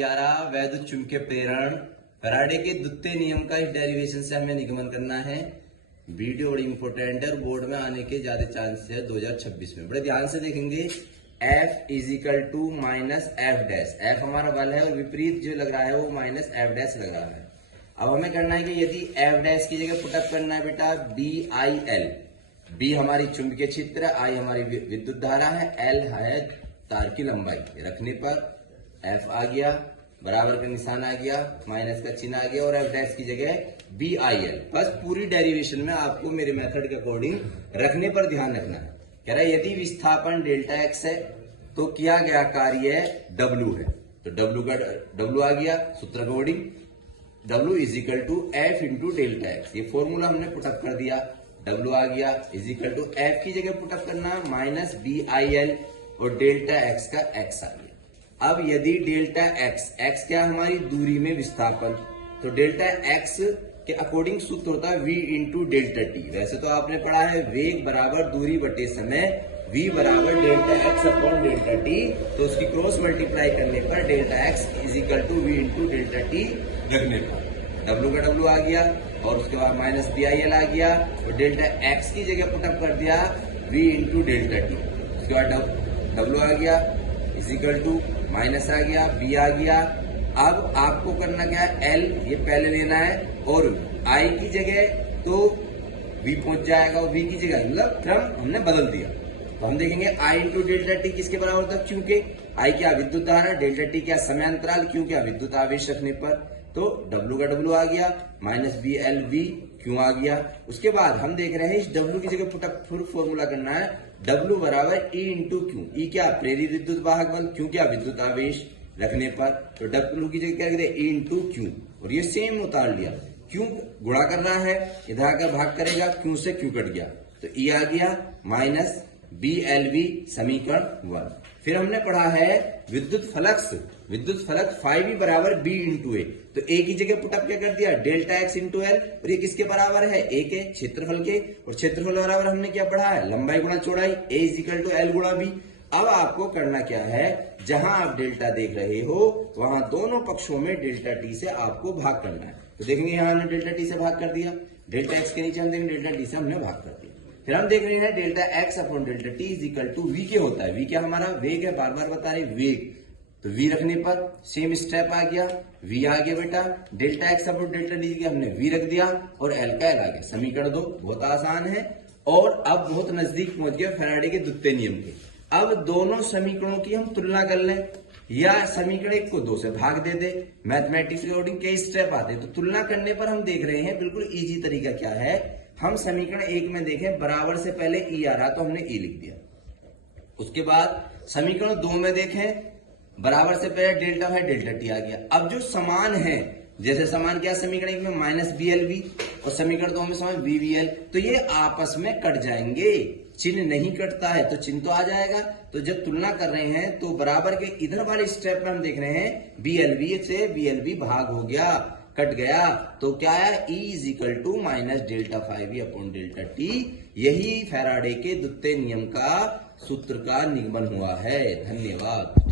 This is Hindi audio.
11 वैद्युत चुंबकीय प्रेरण फैराडे के द्वितीय नियम का इस डेरिवेशन से हमें निगमन करना है। वीडियो बड़ी इंपोर्टेंट है और बोर्ड में आने के ज्यादा चांस है 2026 में। बड़े ध्यान से देखेंगे। F is equal to minus F dash. F हमारा बल है और विपरीत जो लग रहा है वो माइनस एफ डैश लग रहा है। अब हमें करना है कि यदि एफ डैश की जगह पुटअप करना है बेटा बी आई एल। बी हमारी चुंबकीय क्षेत्र, आई हमारी विद्युत धारा है, एल है तार की लंबाई। रखने पर एफ आ गया, बराबर का निशान आ गया, माइनस का चिन्ह आ गया और एफ डैश की जगह बी आई एल। बस पूरी डेरिवेशन में आपको मेरे मेथड के अकॉर्डिंग रखने पर ध्यान रखना है। कह रहा है यदि विस्थापन डेल्टा एक्स है तो किया गया कार्य डब्ल्यू है। तो डब्ल्यू आ गया सूत्र according. W is equal to F into delta X. ये फॉर्मूला हमने पुटअप कर दिया। डब्ल्यू आ गया इज इक्वल टू एफ की जगह पुटअप करना माइनस बी आई एल और डेल्टा एक्स का एक्स आ गया। अब यदि डेल्टा एक्स क्या हमारी दूरी में विस्थापन, तो डेल्टा एक्स के अकॉर्डिंग सूत्र होता है v इंटू डेल्टा टी। वैसे तो आपने पढ़ा है वेग बराबर दूरी बटे समय, v बराबर delta X upon delta T. तो उसकी क्रॉस मल्टीप्लाई करने पर delta X is equal to V into delta T रखने पर डब्ल्यू का डब्ल्यू आ गया और उसके बाद माइनस बी आई एल आ गया और डेल्टा एक्स की जगह पुटअप कर दिया v इंटू डेल्टा टी। उसके बाद डब्ल्यू आ गया इज इक्वल टू माइनस आ गया, बी आ गया। अब आपको करना क्या है, एल ये पहले लेना है और आई की जगह तो वी पहुंच जाएगा और वी की जगह मतलब क्रम हमने बदल दिया। तो हम देखेंगे आई इंटू डेल्टा टी किसके बराबर था, क्योंकि आई क्या विद्युत धारा, डेल्टा टी क्या समय अंतराल, क्यों क्या विद्युत आवेश रखने पर। तो डब्ल्यू का डब्ल्यू आ गया माइनस बी एल वी क्यों आ गया। उसके बाद हम देख रहे हैं इस डब्ल्यू की जगह पुटअप फॉर्मूला करना है डब्ल्यू बराबर ई इंटू क्यू। ई क्या प्रेरित विद्युत वाहक बल, क्यों क्या विद्युत आवेश रखने पर। तो डब्ल्यू की जगह क्या करें ई इंटू क्यू और ये सेम उतार लिया। क्यों गुणा कर रहा है, इधर आकर भाग करेगा, क्यों से क्यों कट गया तो ई आ गया माइनस बी एल वी समीकरण 1। फिर हमने पढ़ा है विद्युत फलक फाइव बराबर बी इंटू ए। तो ए की जगह पुटअप क्या कर दिया डेल्टा एक्स इंटू एल और ये किसके बराबर है ए के क्षेत्रफल के। और क्षेत्रफल बराबर हमने क्या पढ़ा है लंबाई गुणा चौड़ाई, ए इज इक्वल टू एल गुणा बी। अब आपको करना क्या है, जहां आप डेल्टा देख रहे हो वहां दोनों पक्षों में डेल्टा टी से आपको भाग करना है। तो देखेंगे यहां हमने डेल्टा टी से भाग कर दिया, डेल्टा एक्स के नीचे हम देखेंगे डेल्टा टी से हमने भाग कर दिया। फिर हम देख रहे हैं delta X upon delta T is equal to V के होता है। वी क्या हमारा वेग है, बार बार बता रहे वेग। तो वी रखने पर सेम स्टेप आ गया, वी आ गया बेटा, delta X upon delta T हमने वी रख दिया और एल का एल आ गया। समीकरण 2 बहुत आसान है और अब बहुत नजदीक पहुंच गया फैराडे के द्वितीय नियम के। अब दोनों समीकरणों की हम तुलना कर लें या समीकरण एक को 2 से भाग दे दे। मैथमेटिक्स के अकॉर्डिंग कई स्टेप आते हैं, तो तुलना करने पर हम देख रहे हैं बिल्कुल इजी तरीका क्या है। हम समीकरण 1 में देखें बराबर से पहले ई आ रहा तो हमने ई लिख दिया। उसके बाद समीकरण 2 में देखें बराबर से पहले डेल्टा है डेल्टा टी आ गया। अब जो समान है, जैसे समान क्या समीकरण 1 में माइनस बी एल वी और समीकरण 2 में समान बी वी एल, तो ये आपस में कट जाएंगे। चिन्ह नहीं कटता है तो चिन्ह तो आ जाएगा। तो जब तुलना कर रहे हैं तो बराबर के इधर वाले स्टेप में हम देख रहे हैं बी एल वी से बी एल वी भाग हो गया, कट गया। तो क्या है E is equal to minus delta phi upon delta T. यही फैराडे के द्वितीय नियम का सूत्र का निगमन हुआ है। धन्यवाद।